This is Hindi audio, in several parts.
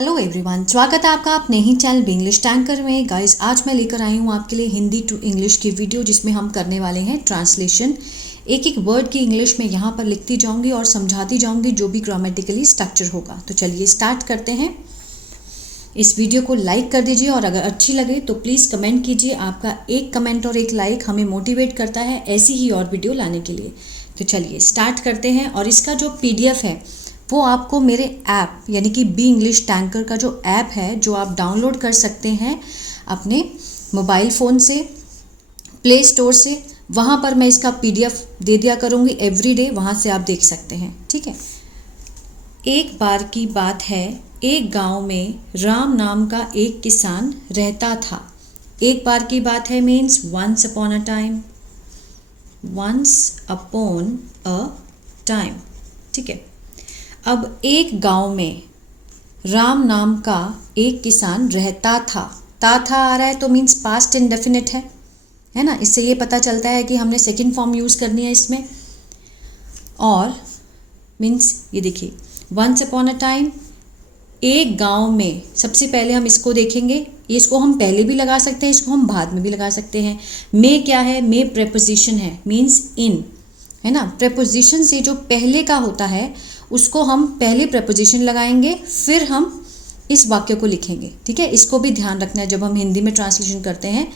हेलो एवरीवन, स्वागत है आपका अपने ही चैनल इंग्लिश टैंकर में। गाइस, आज मैं लेकर आई हूँ आपके लिए हिंदी टू इंग्लिश की वीडियो, जिसमें हम करने वाले हैं ट्रांसलेशन। एक एक वर्ड की इंग्लिश में यहाँ पर लिखती जाऊँगी और समझाती जाऊँगी जो भी ग्रामेटिकली स्ट्रक्चर होगा। तो चलिए स्टार्ट करते हैं। इस वीडियो को लाइक कर दीजिए और अगर अच्छी लगे तो प्लीज़ कमेंट कीजिए। आपका एक कमेंट और एक लाइक हमें मोटिवेट करता है ऐसी ही और वीडियो लाने के लिए। तो चलिए स्टार्ट करते हैं। और इसका जो PDF है वो आपको मेरे ऐप यानी कि बी इंग्लिश टैंकर का जो ऐप है, जो आप डाउनलोड कर सकते हैं अपने मोबाइल फ़ोन से, प्ले स्टोर से। वहाँ पर मैं इसका PDF दे दिया करूँगी एवरीडे, वहाँ से आप देख सकते हैं। ठीक है। एक बार की बात है, एक गांव में राम नाम का एक किसान रहता था। एक बार की बात है means once upon a time, once upon a time. ठीक है। अब एक गांव में राम नाम का एक किसान रहता था। था आ रहा है तो मीन्स पास्ट इंडेफिनिट है ना। इससे ये पता चलता है कि हमने सेकंड फॉर्म यूज़ करनी है इसमें। और मीन्स ये देखिए, वंस अपॉन अ टाइम, एक गांव में। सबसे पहले हम इसको देखेंगे। इसको हम पहले भी लगा सकते हैं, इसको हम बाद में भी लगा सकते हैं। में क्या है? में प्रेपोजिशन है, मीन्स इन, है ना। प्रेपोजिशन से जो पहले का होता है उसको हम पहले प्रेपोजिशन लगाएंगे, फिर हम इस वाक्य को लिखेंगे। ठीक है। इसको भी ध्यान रखना है जब हम हिंदी में ट्रांसलेशन करते हैं।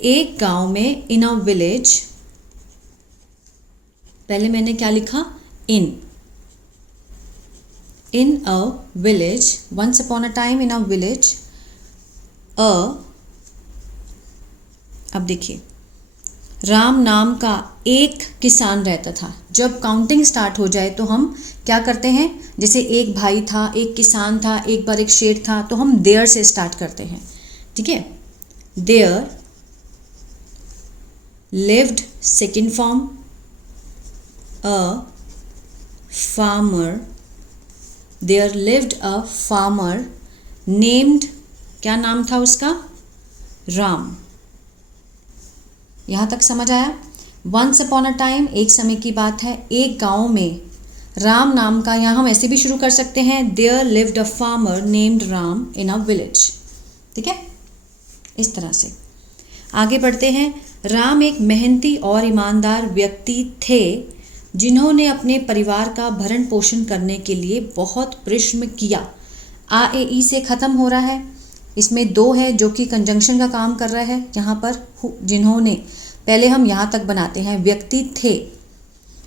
एक गांव में, इन अ विलेज, पहले मैंने क्या लिखा? In a village, once upon a time in a village, अब देखिए, राम नाम का एक किसान रहता था। जब काउंटिंग स्टार्ट हो जाए तो हम क्या करते हैं? जैसे एक भाई था, एक किसान था, एक बार एक शेर था, तो हम देयर से स्टार्ट करते हैं। ठीक है। There lived, second form, a farmer. There lived a farmer named, क्या नाम था उसका? राम। यहाँ तक समझ आया? वंस अपॉन अ टाइम, एक समय की बात है, एक गांव में राम नाम का, यहाँ हम ऐसे भी शुरू कर सकते हैं, there lived a farmer named Ram in a village. ठीक है। इस तरह से आगे बढ़ते हैं। राम एक मेहनती और ईमानदार व्यक्ति थे जिन्होंने अपने परिवार का भरण पोषण करने के लिए बहुत परिश्रम किया। आ ए ई से ख़त्म हो रहा है। इसमें दो है जो कि कंजंक्शन का काम कर रहा है। यहाँ पर जिन्होंने, पहले हम यहाँ तक बनाते हैं, व्यक्ति थे।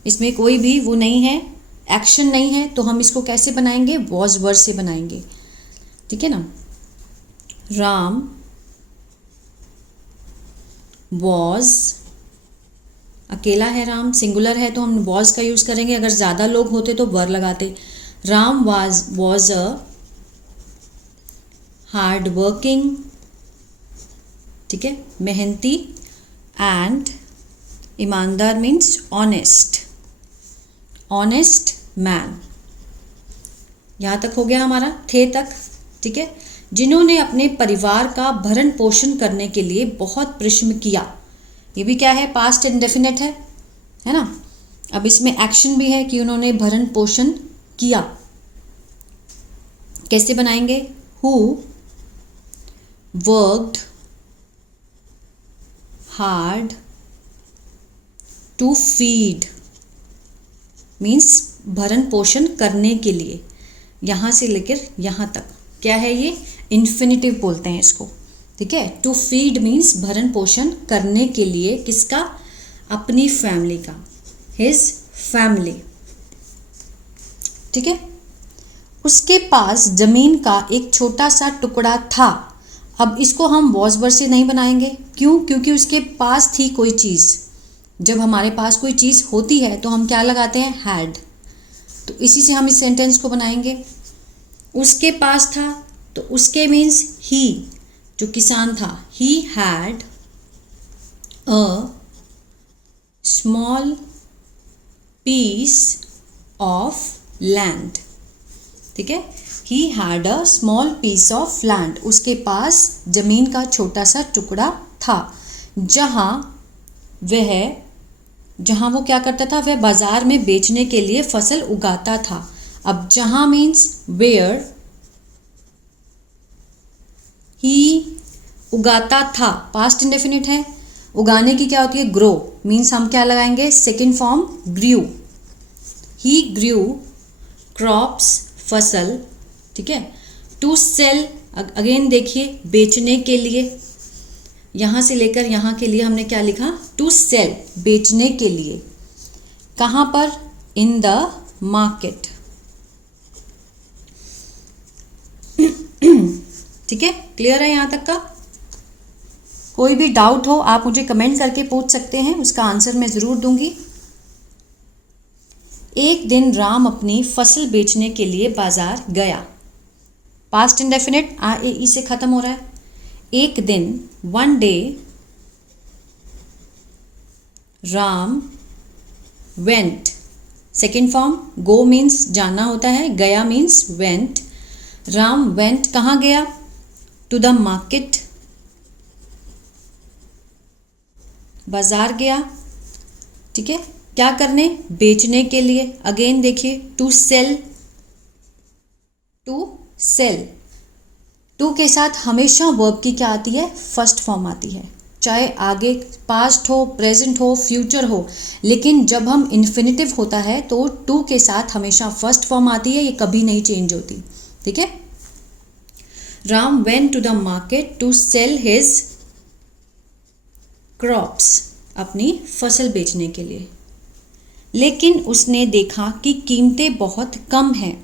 इसमें कोई भी वो नहीं है, एक्शन नहीं है, तो हम इसको कैसे बनाएंगे? वॉज वर्ड से बनाएंगे। ठीक है ना। राम वॉज, अकेला है राम, सिंगुलर है तो हम वॉज का यूज़ करेंगे। अगर ज़्यादा लोग होते तो वर लगाते। Ram was a hard working, ठीक है, मेहनती, एंड ईमानदार मीन्स ऑनेस्ट, ऑनेस्ट मैन। यहाँ तक हो गया हमारा, थे तक। ठीक है। जिन्होंने अपने परिवार का भरण पोषण करने के लिए बहुत परिश्रम किया। ये भी क्या है? पास्ट इंडेफिनिट है ना। अब इसमें एक्शन भी है कि उन्होंने भरण पोषण किया। कैसे बनाएंगे? Who worked hard to feed, means भरण पोषण करने के लिए। यहाँ से लेकर यहाँ तक क्या है? ये इन्फिनिटिव बोलते हैं इसको। ठीक है। टू फीड मीन्स भरण पोषण करने के लिए। किसका? अपनी फैमिली का, हिज फैमिली। ठीक है। उसके पास जमीन का एक छोटा सा टुकड़ा था। अब इसको हम वॉज वर्ड से नहीं बनाएंगे। क्यों? क्योंकि उसके पास थी कोई चीज़। जब हमारे पास कोई चीज़ होती है तो हम क्या लगाते हैं? हैड। तो इसी से हम इस सेंटेंस को बनाएंगे। उसके पास था तो उसके मीन्स ही, जो किसान था, he had a small piece of land. ठीक है। He had a small piece of land, उसके पास जमीन का छोटा सा टुकड़ा था, जहाँ वो क्या करता था? वह बाजार में बेचने के लिए फसल उगाता था। अब जहाँ मीन्स वेयर, ही उगाता था, पास्ट इंडेफिनिट है। उगाने की क्या होती है? ग्रो, मीन्स हम क्या लगाएंगे? सेकेंड फॉर्म ग्रू। ही ग्रू क्रॉप्स, फसल, ठीक है। टू सेल, अगेन देखिए, बेचने के लिए, यहाँ से लेकर यहाँ के लिए हमने क्या लिखा? टू सेल, बेचने के लिए। कहाँ पर? In the market. ठीक है, क्लियर है यहाँ तक का? कोई भी डाउट हो आप मुझे कमेंट करके पूछ सकते हैं, उसका आंसर मैं ज़रूर दूंगी। एक दिन राम अपनी फसल बेचने के लिए बाजार गया। पास्ट इंडेफिनिट ई से ख़त्म हो रहा है। एक दिन, one day, Ram went, second form go means जाना होता है, गया मीन्स वेंट। राम वेंट कहाँ गया? टू द मार्केट, बाजार गया, ठीक है। क्या करने? बेचने के लिए। अगेन देखिए, to sell, to sell. To के साथ हमेशा वर्ब की क्या आती है? फर्स्ट फॉर्म आती है, चाहे आगे पास्ट हो, प्रेजेंट हो, फ्यूचर हो, लेकिन जब हम इन्फिनिटिव होता है तो टू के साथ हमेशा फर्स्ट फॉर्म आती है, ये कभी नहीं चेंज होती, ठीक है। Ram went to the market to sell his crops, अपनी फसल बेचने के लिए। लेकिन उसने देखा कि कीमतें बहुत कम हैं।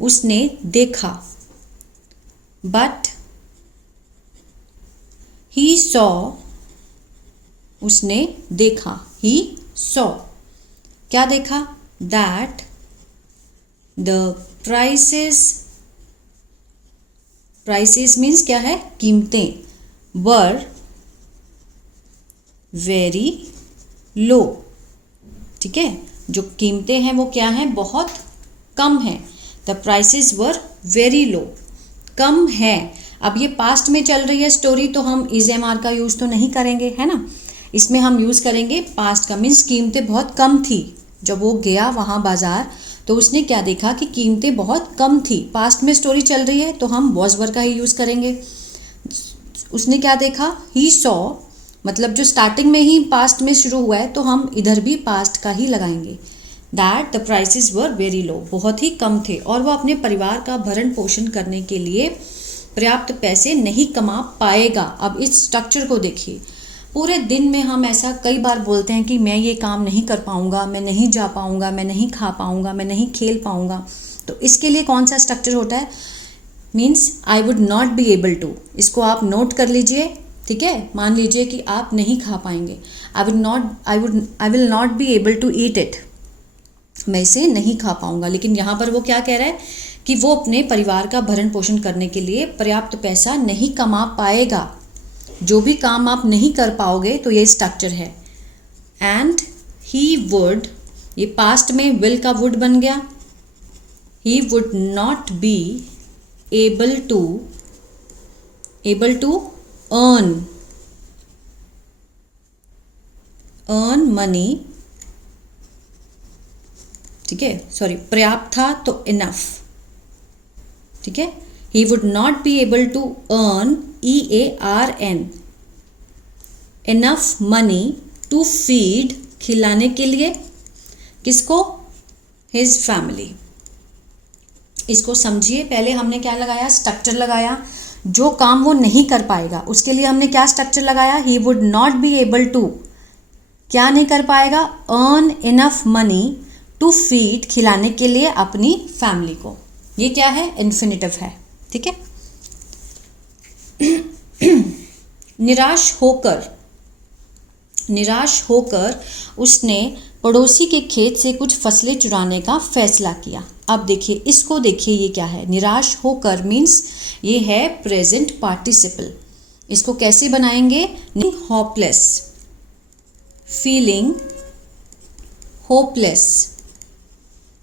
उसने देखा, बट ही सॉ, उसने देखा, ही सॉ, क्या देखा? That the prices, prices means क्या है? कीमतें, वर वेरी लो, ठीक है। जो कीमतें हैं वो क्या हैं? बहुत कम है। The prices were very low, कम है। अब ये पास्ट में चल रही है स्टोरी, तो हम इज एम आर का यूज़ तो नहीं करेंगे, है ना। इसमें हम यूज़ करेंगे पास्ट का, मीन्स कीमतें बहुत कम थी। जब वो गया वहाँ बाजार, तो उसने क्या देखा कि कीमतें बहुत कम थी। पास्ट में स्टोरी चल रही है तो हम वॉज वर का ही यूज़ करेंगे। उसने क्या देखा? ही सॉ, मतलब जो स्टार्टिंग में ही पास्ट में शुरू हुआ है तो हम इधर भी पास्ट का ही लगाएंगे। That the prices were very लो, बहुत ही कम थे, और वह अपने परिवार का भरण पोषण करने के लिए पर्याप्त पैसे नहीं कमा पाएगा। अब इस स्ट्रक्चर को देखिए, पूरे दिन में हम ऐसा कई बार बोलते हैं कि मैं ये काम नहीं कर पाऊँगा, मैं नहीं जा पाऊँगा, मैं नहीं खा पाऊँगा, मैं नहीं खेल पाऊँगा। तो इसके लिए कौन सा स्ट्रक्चर होता है? Means I would not be able to. इसको आप नोट कर लीजिए, ठीक है। मान लीजिए कि आप नहीं खा पाएंगे, I will not be able to eat it, मैं इसे नहीं खा पाऊंगा। लेकिन यहाँ पर वो क्या कह रहा है कि वो अपने परिवार का भरण पोषण करने के लिए पर्याप्त पैसा नहीं कमा पाएगा। जो भी काम आप नहीं कर पाओगे तो ये स्ट्रक्चर है। एंड ही वुड, ये पास्ट में विल का वुड बन गया। He would not be able to earn money, ठीक है, सॉरी, पर्याप्त था तो इनफ, ठीक है। He would not be able to earn, EARN, enough money to feed, खिलाने के लिए, किसको? His family. इसको समझिए, पहले हमने क्या लगाया? स्ट्रक्चर लगाया। जो काम वो नहीं कर पाएगा उसके लिए हमने क्या स्ट्रक्चर लगाया? He would not be able to, क्या नहीं कर पाएगा? Earn enough money to feed, खिलाने के लिए अपनी फैमिली को। ये क्या है? इन्फिनिटिव है, ठीक है। निराश होकर उसने पड़ोसी के खेत से कुछ फसलें चुराने का फैसला किया। अब देखिए, इसको देखिए, ये क्या है? निराश होकर मीन्स ये है प्रेजेंट पार्टिसिपल। इसको कैसे बनाएंगे? Hopeless, feeling hopeless.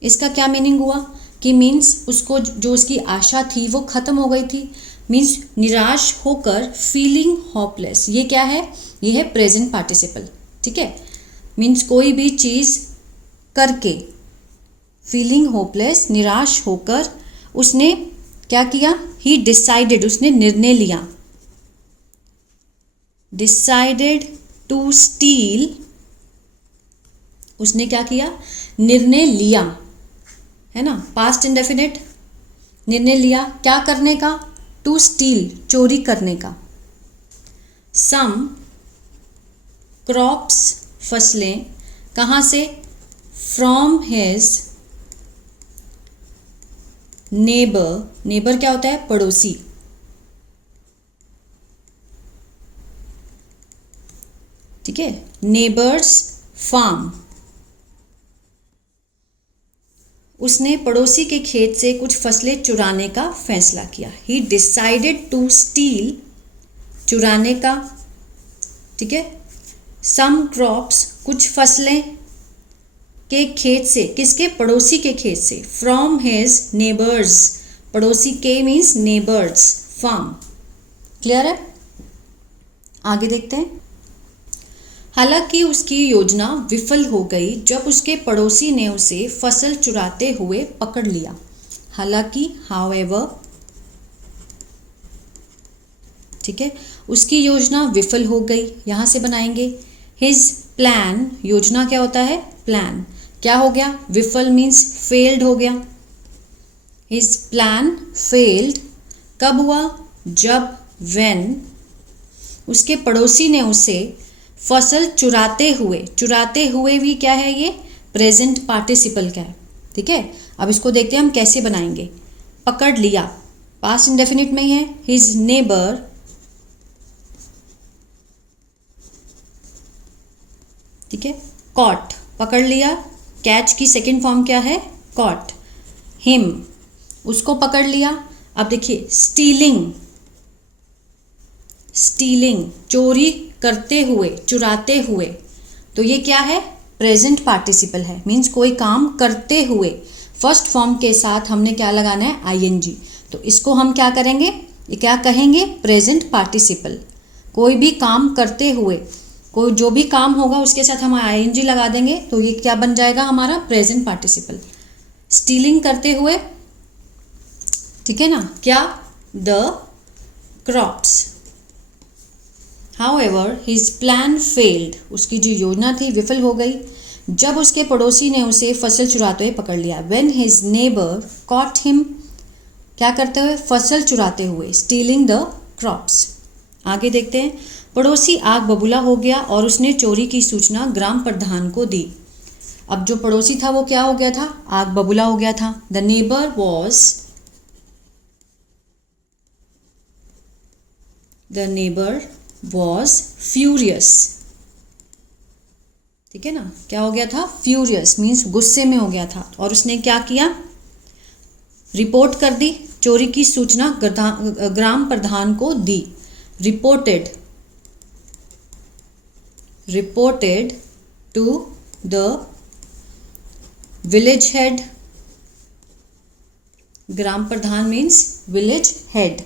इसका क्या मीनिंग हुआ कि मीन्स उसको जो उसकी आशा थी वो ख़त्म हो गई थी। मीन्स निराश होकर फीलिंग होपलेस, ये क्या है? ये है प्रेजेंट पार्टिसिपल, ठीक है। मीन्स कोई भी चीज़ करके, फीलिंग होपलेस, निराश होकर उसने क्या किया? ही डिसाइडेड, उसने निर्णय लिया। डिसाइडेड टू स्टील, उसने क्या किया, निर्णय लिया, है ना, पास्ट इंडेफिनिट, निर्णय लिया क्या करने का, टू स्टील, चोरी करने का, सम क्रॉप्स, फसलें, कहाँ से, फ्रॉम हिज नेबर, नेबर क्या होता है, पड़ोसी, ठीक है, नेबर्स फार्म, उसने पड़ोसी के खेत से कुछ फसलें चुराने का फैसला किया। ही डिसाइडेड टू स्टील, चुराने का, ठीक है, सम क्रॉप्स, कुछ फसलें के खेत से, किसके, पड़ोसी के खेत से, फ्रॉम हिज नेबर्स, पड़ोसी के मीन्स नेबर्स फार्म। क्लियर है, आगे देखते हैं। हालांकि उसकी योजना विफल हो गई जब उसके पड़ोसी ने उसे फसल चुराते हुए पकड़ लिया। हालांकि, हाउएवर, ठीक है, उसकी योजना विफल हो गई, यहां से बनाएंगे हिज प्लान, योजना क्या होता है, प्लान, क्या हो गया, विफल मीन्स फेल्ड हो गया, हिज प्लान फेल्ड, कब हुआ, जब, व्हेन, उसके पड़ोसी ने उसे फसल चुराते हुए भी क्या है, ये प्रेजेंट पार्टिसिपल का है, ठीक है। अब इसको देखते हैं हम कैसे बनाएंगे। पकड़ लिया, पास्ट इंडेफिनिट में ही है, हिज नेबर, ठीक है, कॉट, पकड़ लिया, कैच की सेकंड फॉर्म क्या है, कॉट, हिम, उसको पकड़ लिया। अब देखिए स्टीलिंग, स्टीलिंग, चोरी करते हुए, चुराते हुए, तो ये क्या है, प्रेजेंट पार्टिसिपल है, मीन्स कोई काम करते हुए, फर्स्ट फॉर्म के साथ हमने क्या लगाना है, आईएनजी, तो इसको हम क्या करेंगे, ये क्या कहेंगे, प्रेजेंट पार्टिसिपल, कोई भी काम करते हुए, कोई जो भी काम होगा उसके साथ हम आईएनजी लगा देंगे, तो ये क्या बन जाएगा हमारा, प्रेजेंट पार्टिसिपल, स्टीलिंग करते हुए, ठीक है ना, क्या, the crops. However, his plan failed, उसकी जो योजना थी विफल हो गई जब उसके पड़ोसी ने उसे फसल चुराते हुए पकड़ लिया। When his neighbor caught him, क्या करते हुए, फसल चुराते हुए, stealing the crops। आगे देखते हैं। पड़ोसी आग बबूला हो गया और उसने चोरी की सूचना ग्राम प्रधान को दी। अब जो पड़ोसी था वो क्या हो गया था, आग बबूला हो गया था। The neighbor was furious, ठीक है ना, क्या हो गया था, फ्यूरियस मीन्स गुस्से में हो गया था, और उसने क्या किया, रिपोर्ट कर दी, चोरी की सूचना ग्राम प्रधान को दी। Reported to the village head, ग्राम प्रधान मीन्स विलेज हेड,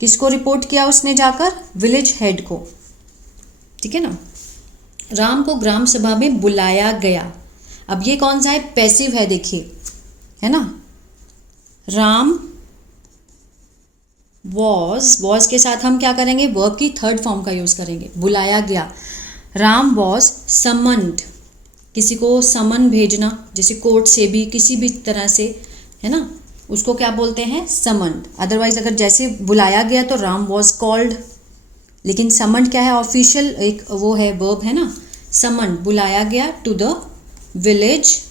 किसको रिपोर्ट किया उसने जाकर, विलेज हेड को, ठीक है ना। राम को ग्राम सभा में बुलाया गया। अब ये कौन सा है, पैसिव है, देखिए, है ना, राम वॉज के साथ हम क्या करेंगे, वर्ब की थर्ड फॉर्म का यूज करेंगे, बुलाया गया। राम वॉज समन्ड, किसी को समन भेजना, जैसे कोर्ट से भी, किसी भी तरह से, है ना, उसको क्या बोलते हैं, समन्ड। अदरवाइज अगर जैसे बुलाया गया तो राम वॉज कॉल्ड, लेकिन समन्ड क्या है, ऑफिशियल एक वो है, वर्ब है ना, समन्ड, बुलाया गया टू द विलेज,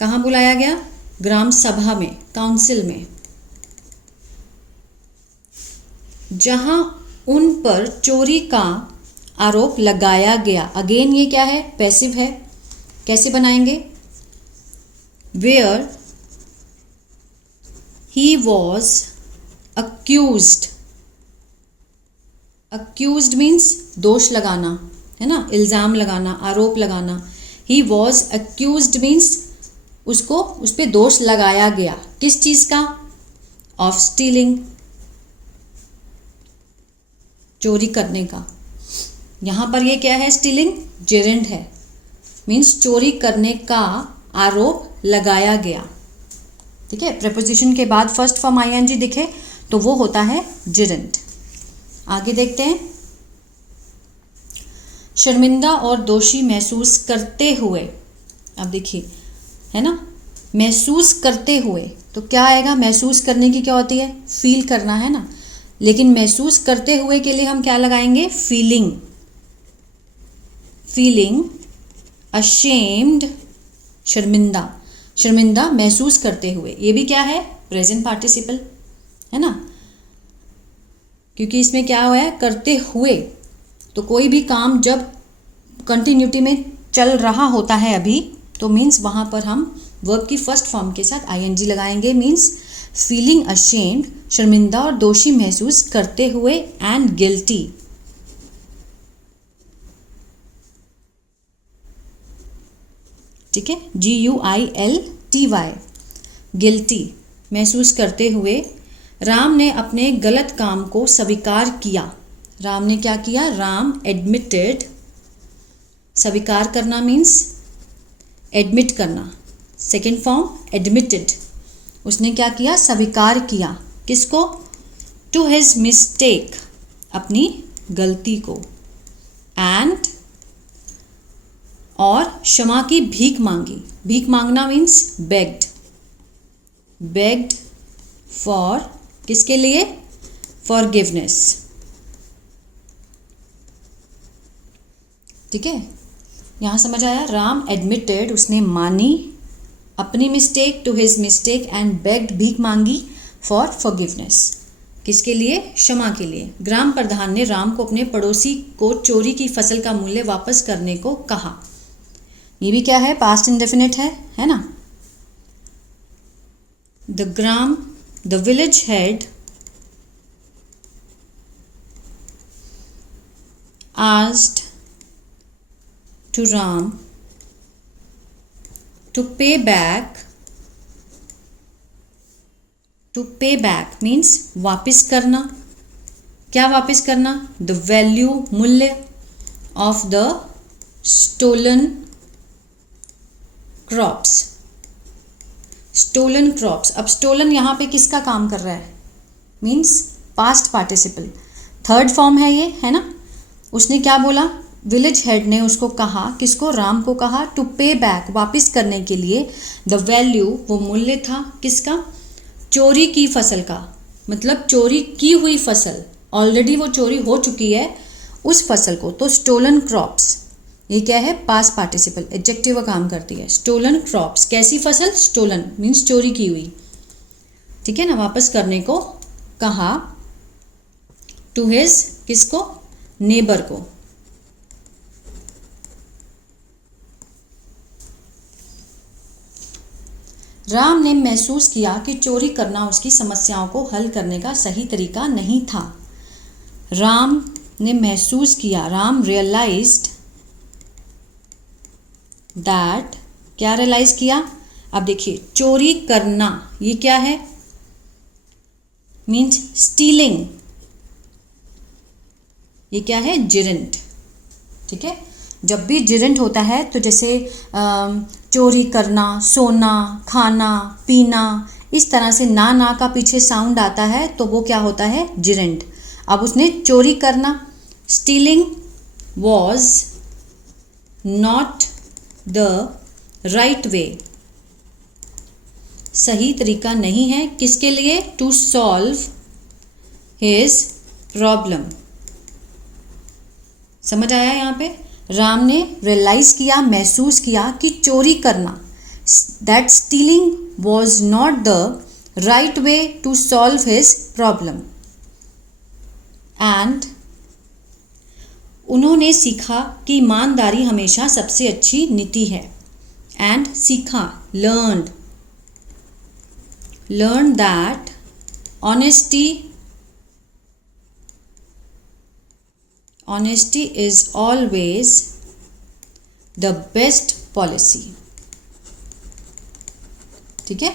कहाँ बुलाया गया, ग्राम सभा में, काउंसिल में, जहां उन पर चोरी का आरोप लगाया गया। अगेन ये क्या है, पैसिव है, कैसे बनाएंगे, where he was accused, accused means दोष लगाना, है ना, इल्ज़ाम लगाना, आरोप लगाना। he was accused means उसको, उस पर दोष लगाया गया, किस चीज़ का, of stealing, चोरी करने का। यहाँ पर ये क्या है, स्टीलिंग जेरेंट है, मीन्स चोरी करने का आरोप लगाया गया, ठीक है। प्रेपोजिशन के बाद फर्स्ट फॉर्म आईएनजी दिखे तो वो होता है जेरेंट। आगे देखते हैं। शर्मिंदा और दोषी महसूस करते हुए, अब देखिए है ना, महसूस करते हुए तो क्या आएगा, महसूस करने की क्या होती है, फील करना है ना, लेकिन महसूस करते हुए के लिए हम क्या लगाएंगे, फीलिंग। फीलिंग अशेम्ड, शर्मिंदा, शर्मिंदा महसूस करते हुए, ये भी क्या है, प्रेजेंट पार्टिसिपल है ना, क्योंकि इसमें क्या हुआ है, करते हुए। तो कोई भी काम जब कंटिन्यूटी में चल रहा होता है अभी, तो मीन्स वहाँ पर हम वर्ब की फर्स्ट फॉर्म के साथ आईएनजी लगाएंगे। मीन्स फीलिंग अशेम्ड, शर्मिंदा और दोषी महसूस करते हुए, एंड गिल्टी। ठीक है, GUILTY, गिल्टी, महसूस करते हुए। राम ने अपने गलत काम को स्वीकार किया। राम ने क्या किया, राम एडमिटेड, स्वीकार करना मीन्स एडमिट करना, सेकेंड फॉर्म एडमिटेड। उसने क्या किया, स्वीकार किया, किसको, टू हिज मिस्टेक, अपनी गलती को, एंड, और क्षमा की भीख मांगी। भीख मांगना मीन्स बेग्ड, बेग्ड फॉर, किसके लिए, फॉरगिवनेस। ठीक है, यहाँ समझ आया। राम एडमिटेड, उसने मानी अपनी mistake, to his mistake, and begged, भीख मांगी, फॉर फॉरगिवनेस, किसके लिए, क्षमा के लिए। ग्राम प्रधान ने राम को अपने पड़ोसी को चोरी की फसल का मूल्य वापस करने को कहा। ये भी क्या है, पास्ट इंडेफिनिट है ना। The village head asked to Ram to pay back means वापस करना। क्या वापस करना, द वैल्यू, मूल्य, of the stolen crops. Stolen crops, अब स्टोलन यहाँ पे किसका काम कर रहा है, means past participle, third form है ये, है ना। उसने क्या बोला, विलेज हेड ने उसको कहा, किसको, राम को कहा, टू पे बैक, वापस करने के लिए, द वैल्यू, वो मूल्य था, किसका, चोरी की फसल का, मतलब चोरी की हुई फसल, ऑलरेडी वो चोरी हो चुकी है उस फसल को। तो स्टोलन क्रॉप्स, ये क्या है, पास्ट पार्टिसिपल, एडजेक्टिव का काम करती है। स्टोलन क्रॉप्स, कैसी फसल, स्टोलन मीन्स चोरी की हुई, ठीक है ना, वापस करने को कहा, टू हिज, किसको, नेबर को। राम ने महसूस किया कि चोरी करना उसकी समस्याओं को हल करने का सही तरीका नहीं था। राम ने महसूस किया, राम रियलाइज्ड दैट, क्या रियलाइज किया, अब देखिए, चोरी करना ये क्या है, मीन्स स्टीलिंग, ये क्या है, जिरेंट। ठीक है, जब भी जिरेंट होता है तो जैसे चोरी करना, सोना, खाना, पीना, इस तरह से ना का पीछे साउंड आता है तो वो क्या होता है, जिरेंट। अब उसने चोरी करना, stealing was not the right वे, सही तरीका नहीं है, किसके लिए, टू सॉल्व हिज प्रॉब्लम। समझ आया यहाँ पे, राम ने रियलाइज किया, महसूस किया कि चोरी करना, that stealing was not the right way to solve his problem, and उन्होंने सीखा कि ईमानदारी हमेशा सबसे अच्छी नीति है। एंड सीखा, learn that honesty is always the best policy। ठीक है,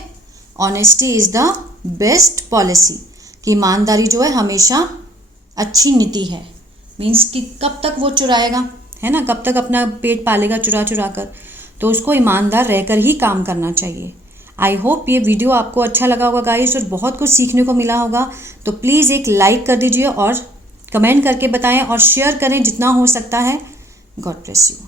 honesty is the best policy, कि ईमानदारी जो है हमेशा अच्छी नीति है। मीन्स कि कब तक वो चुराएगा, है ना, कब तक अपना पेट पालेगा चुरा कर, तो उसको ईमानदार रहकर ही काम करना चाहिए। आई होप ये वीडियो आपको अच्छा लगा होगा गाइस, और बहुत कुछ सीखने को मिला होगा। तो प्लीज़ एक लाइक कर दीजिए और कमेंट करके बताएं और शेयर करें जितना हो सकता है। God bless you.